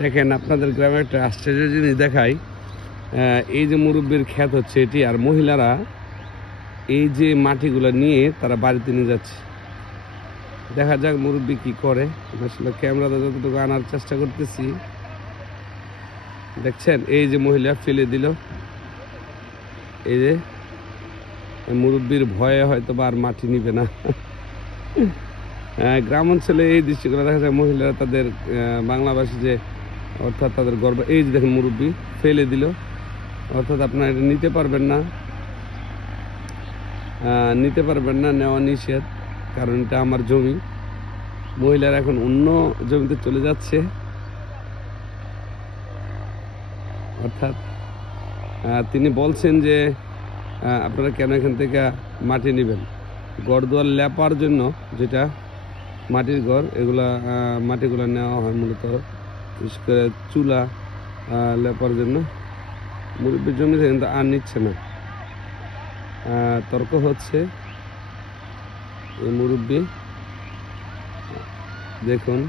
দেখেন আপনাদের গ্রামে একটা আশ্চর্য জিনিস দেখাই। এই যে মুরব্বির ক্ষেত হচ্ছে এটি, আর মহিলারা এই যে মাটিগুলো নিয়ে তারা বাড়িতে নিয়ে যাচ্ছে। দেখা যাক মুরব্বি কি করে। আসলে ক্যামেরাতে যতটুকু আনার চেষ্টা করতেছি। দেখছেন এই যে মহিলা ফেলে দিল। এই যে মুরব্বির ভয়ে হয়তো বা আর মাটি নিবে না। গ্রাম অঞ্চলে এই দৃশ্যগুলো দেখা যায়, মহিলারা তাদের বাংলাভাষী যে অর্থাৎ তাদের গর্ব, এই যে দেখেন মুরব্বি ফেলে দিল, অর্থাৎ আপনারা এটা নিতে পারবেন না, নেওয়া নিষেধ, কারণ এটা আমার জমি। মহিলারা এখন অন্য জমিতে চলে যাচ্ছে, অর্থাৎ তিনি বলছেন যে আপনারা কেন এখান থেকে মাটি নেবেন, ঘরদুয়ার লেপার জন্য, যেটা মাটির ঘর, এগুলা মাটিগুলো নেওয়া হয় মূলত বিশেষ করে চুলা লেপার জন্য। মুরব্বীর জমি কিন্তু আর নিচ্ছে না। তর্ক হচ্ছে। এই মুরব্বী দেখুন